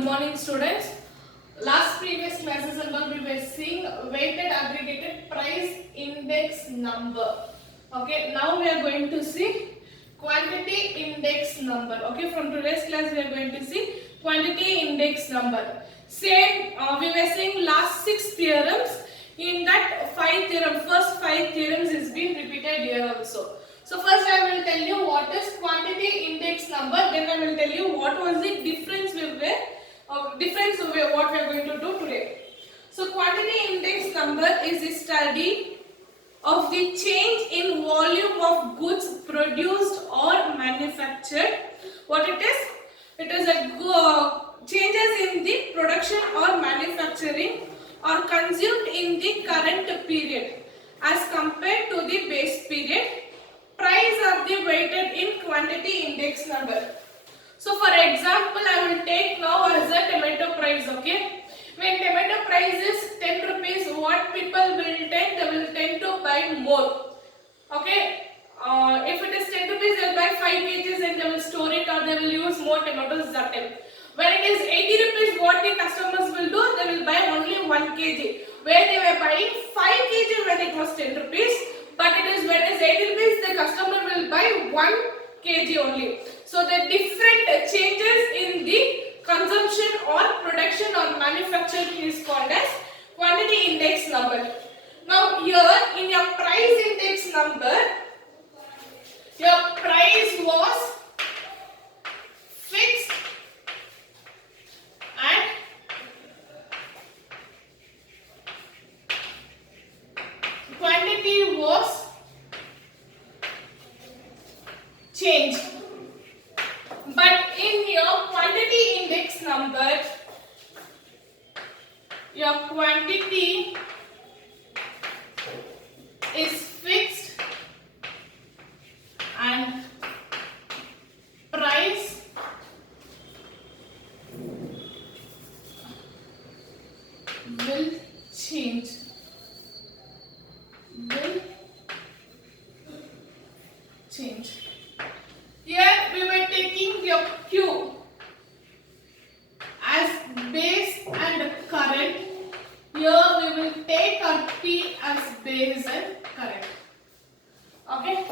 Good morning, students. Last previous classes and all we were seeing weighted aggregated price index number. Okay, now we are going to see quantity index number. Okay, from today's class we are going to see quantity index number. Same, we were seeing last 6 theorems. In that first 5 theorems is being repeated here also. So first I will tell you what is quantity index number. Then I will tell you what was the difference what we are going to do today. So quantity index number is a study of the change in volume of goods produced or manufactured. What it is? It is a changes in the production or manufacturing or consumed in the current period as compared to the base period. Price are the weighted in quantity index number. So for example, I will take now as a tomato price. Okay, when tomato price is 10 rupees, what people will tend to buy more. Okay, if it is 10 rupees, they will buy 5 kgs and they will store it, or they will use more tomatoes that time. When it is 80 rupees, what the customers will do? They will buy only 1 kg. Where they were buying 5 kg when it was 10 rupees. But it is when it is 80 rupees, the customer will buy 1 kg only. So the different changes in the consumption or production or manufacturing is called as quantity index number. Now here in your price index number, your price was fixed and quantity was changed. But in your quantity index number, your quantity is fixed and price will change. Here we were taking your Q as base and current. Here we will take our P as base and current. Okay.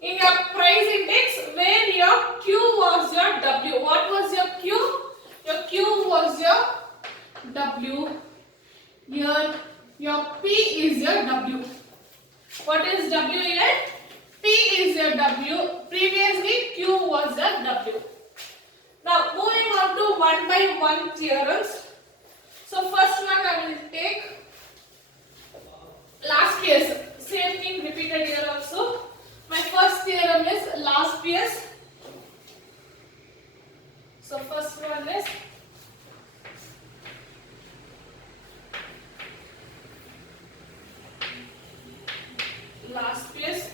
In your price index, where your Q was your W. What was your Q? Your Q was your W. Here your P is your W. What is W here? P is your W. Previously Q was the W. Now moving on to one by one theorems. So first one I will take last year's. Same thing repeated here also. My first theorem is last year's. So first one is last year's.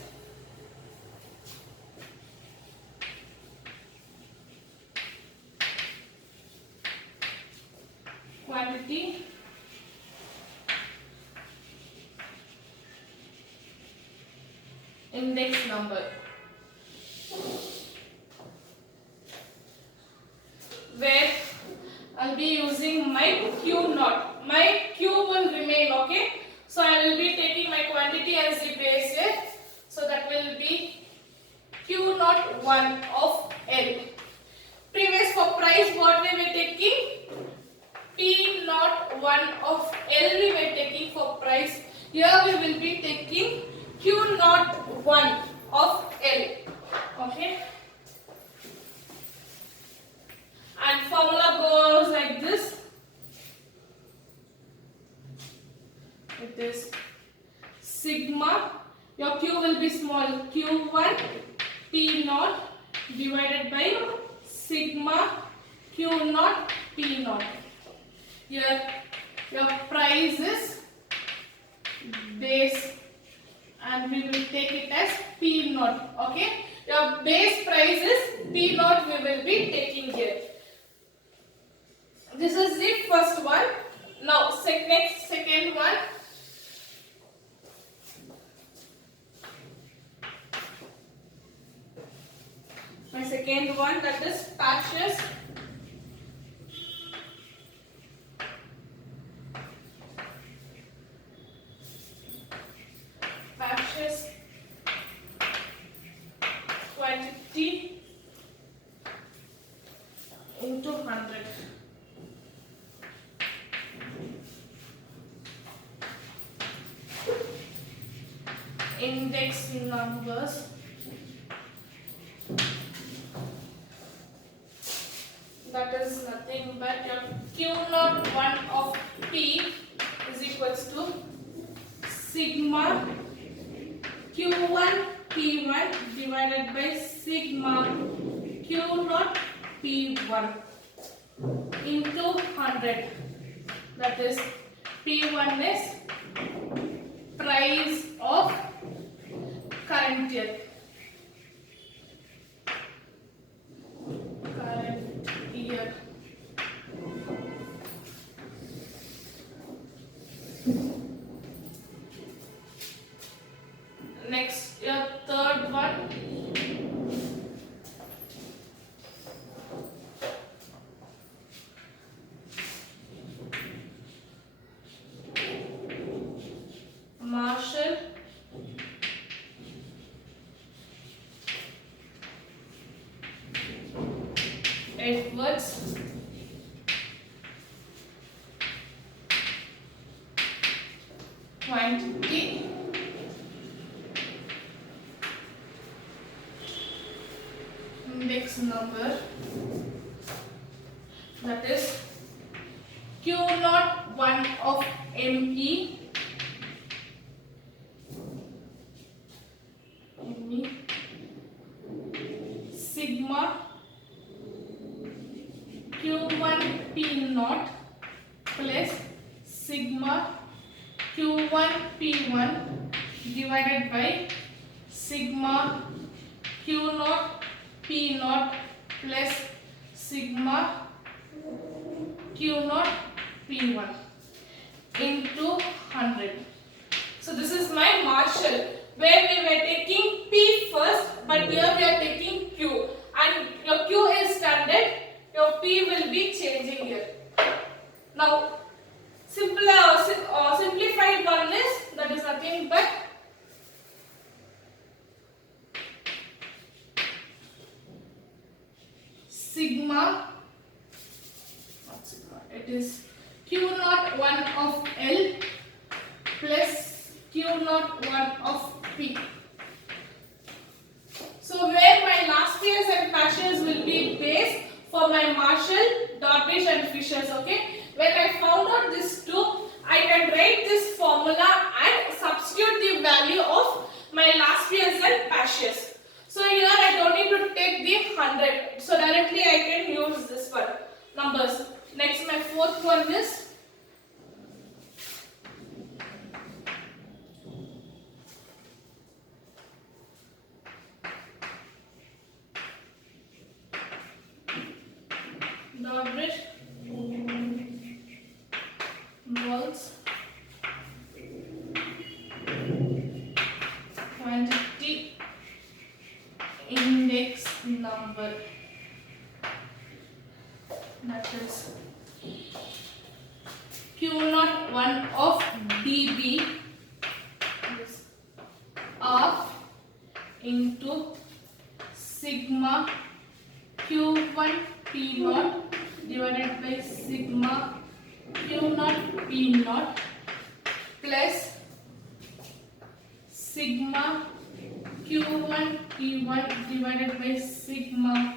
Quantity index number, where I'll be using my Q naught. My Q will remain. Okay, so I will be taking my quantity as the base here. So that will be Q naught 1 of L. Previous for price, what we were taking? P naught 1 of L we were taking for price. Here we will be taking Q naught 1 of L. Okay. And formula goes like this. It is sigma. Your Q will be small. Q1 P naught divided by sigma Q naught P naught. Here your price is base and we will take it as P naught. Okay, your base price is P naught we will be taking here. This is the first one. Now second one. My second one, that is Pashas index numbers, that is nothing but your Q01 of P is equals to sigma Q1 P1 divided by sigma Q0 P1 into 100. That is P1 is price of current year. Current year. Next, your third one. Marshall Edwards quantity index number, that is Q01 of ME sigma Q1 P0 plus sigma Q1 P1 divided by sigma Q0 P0 plus sigma Q0 P1 into 100. So this is my Marshall, where we were taking P first, but here we are taking Q, and your Q is standard, your P will be changing here. Now simplified one is, that is nothing but sigma, not sigma, it is Q01 of L plus Q01 of P. So where my last year's and partials will be based for my Marshall, Dornish and Fishers. Okay. When I found out this two, I can write this formula and substitute the value of my last year's and partials. So here I don't need to take the 100. So directly I can use this one numbers. Next, my fourth one is Dornish moles quantity index number, that is Q01 of dB is of into sigma Q1 P0 divided by sigma Q0 P0 plus sigma Q1 P1 divided by sigma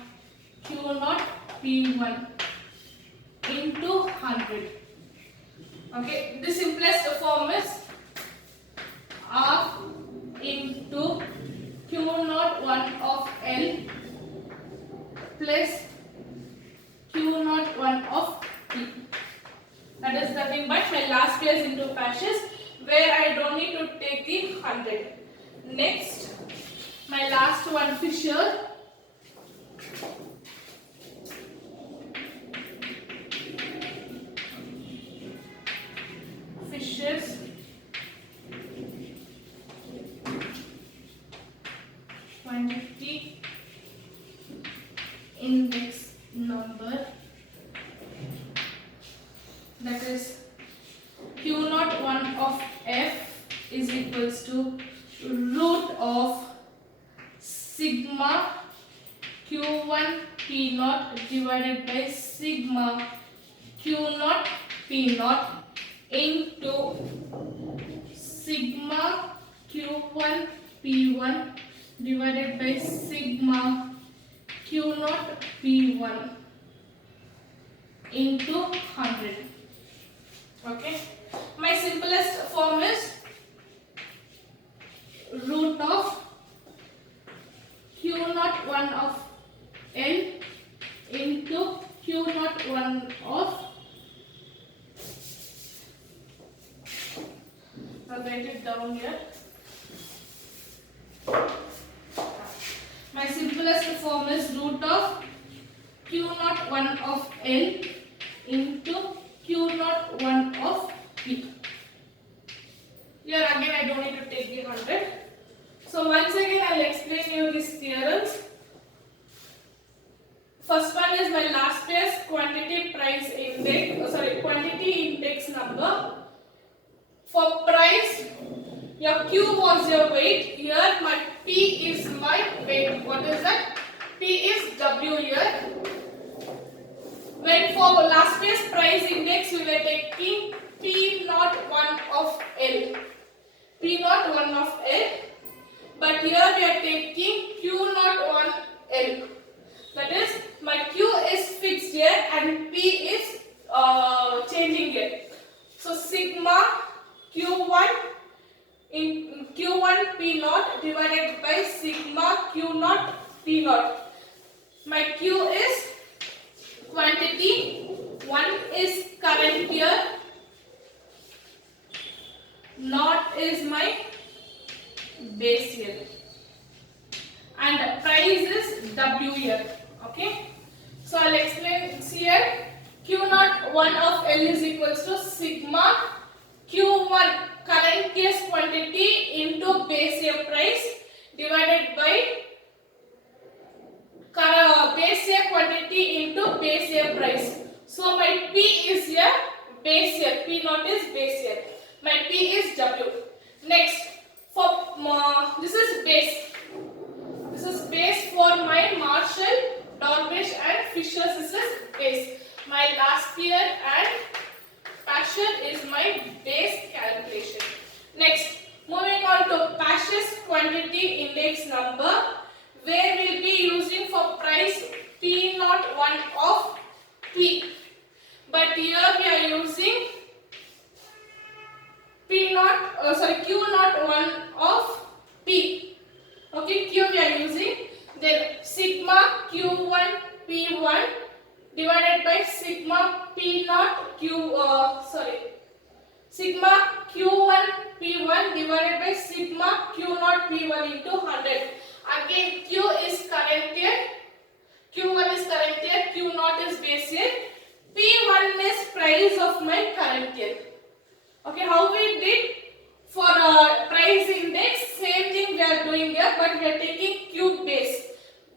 Q0 P1 into 100. Okay, the simplest form is R into Q01 of L plus Q01 of P. That is nothing but my last year's into patches, where I don't need to take the 100. Next, my last one, Fisher. Fisher's quantity index number, that is Q01 of F is equals to root of sigma Q1 P0 divided by sigma Q0 P0 into sigma Q1 P1 divided by sigma Q naught P1 into 100. Okay. My simplest form is root of Q naught 1 of L into Q naught 1 of, I'll write it down here. My simplest form is root of Q naught 1 of L into Q naught 1 of P. Here again I don't need to take the 100. So once again I will explain you these theorems. First one is my last year's quantity price index, quantity index number. For price, your Q was your weight, here my P is my weight. What is that? P is W here. When for last year's price index, we were taking P naught 1 of L. P naught 1 of L. But here we are taking Q naught 1 L. That is, my Q is fixed here and P is changing here. So sigma Q1 in Q1 P naught divided by sigma Q naught P naught. My Q is quantity, 1 is current year, naught is my base year, and price is W here. Okay, so I'll explain here. Q naught 1 of L is equals to sigma Q1 current year's quantity into base year price divided by base year quantity into base year price. So my P is here base year, P naught is base year. My P is W. Next, for this is base. This is base for my Marshall, Dornish and Fisher. This is base. My last year and Passion is my base calculation. Next, moving on to Passion's quantity index number, where we will be using for price P naught 1 of P. But here we are using Q naught 1 of P. Okay, Q we are using. Then sigma Q1 P1 divided by sigma P naught sigma Q1 P1 divided by sigma Q naught P1 into 100. Again, Q is current year, Q1 is current year, Q naught is base year, P1 is price of my current year. Okay, how we did for price index, same thing we are doing here, but we are taking Q base.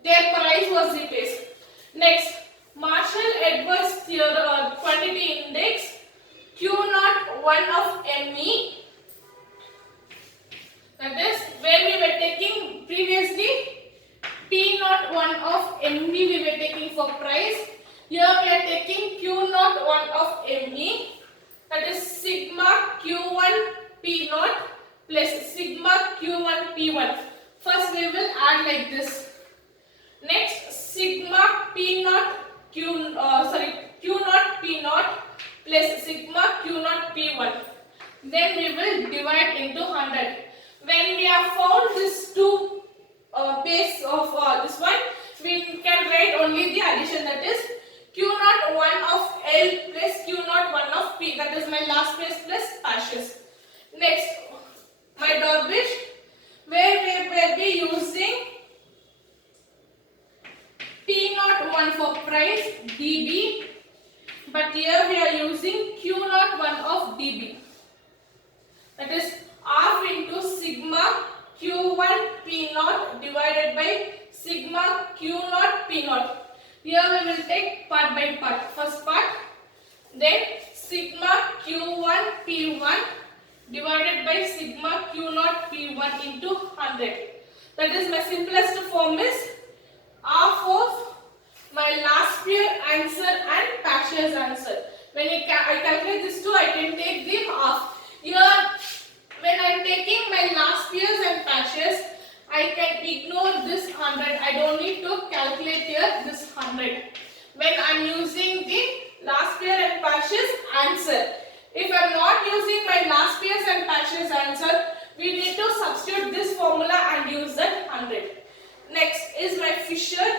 Their price was the base. Next, Marshall-Edwards quantity index, Q naught 1 of ME. That is where we were taking previously P naught 1 of ME we were taking for price. Here we are taking Q naught 1 of ME. That is sigma Q1 P naught plus sigma Q1 P1. First we will add like this. Next, sigma P naught Q naught P naught plus sigma Q naught P1. Then we will divide into 100. When we have found this two base of this one, we can write only the addition, that is Q naught 1 of L plus Q naught 1 of P. That is my last base plus Pashes. Next, my Dornish, where we will be using P naught 1 for price dB, but here we are using Q naught 1 of dB. That is half into sigma Q1 P naught divided by sigma Q naught P naught. Here we will take part by part. First part, then sigma Q1 P1 divided by sigma Q naught P1 into 100. That is my simplest form is half of my last year answer and Pasha's answer. When I calculate this two, I can take the half. Here, when I am taking my last year's I can ignore this 100. I don't need to calculate here this 100 when I'm using the last pair and Parshall's answer. If I'm not using my last pairs and Parshall's answer, we need to substitute this formula and use that 100. Next is my Fisher,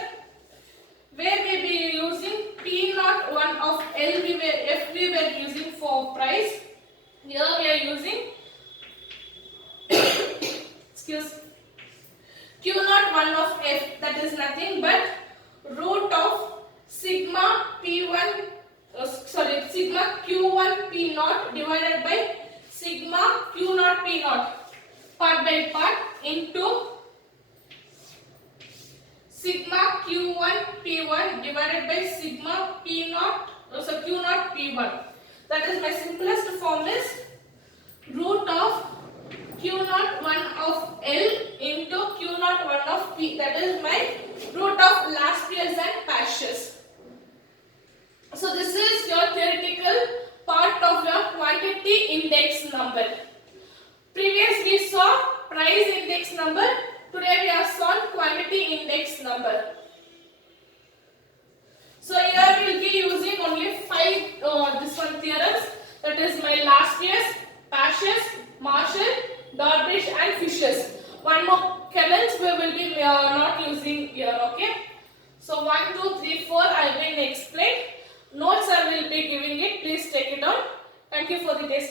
where we will be using P01 of L, F we were using for price. Here we are using Q01 of F, that is nothing but root of sigma P1, sigma Q1 P0 divided by sigma Q0 P0 part by part into sigma Q1 P1 divided by sigma P0, Q0 P1. That is my simplest form is root of Q0 1 of L into Q0 1 of P. That is my root of last year's and Parshall's. So this is your theoretical part of your quantity index number. Previous we saw price index number. Today we have saw quantity index number. So here we will be using only 5 this one theorems. That is my last year's, Parshall's, Marshall, Doddridge and Fisher's. One more Kellen's we will be not using here. Okay. So 1, 2, 3, 4 I will explain. Notes I will be giving it. Please take it on. Thank you for the test.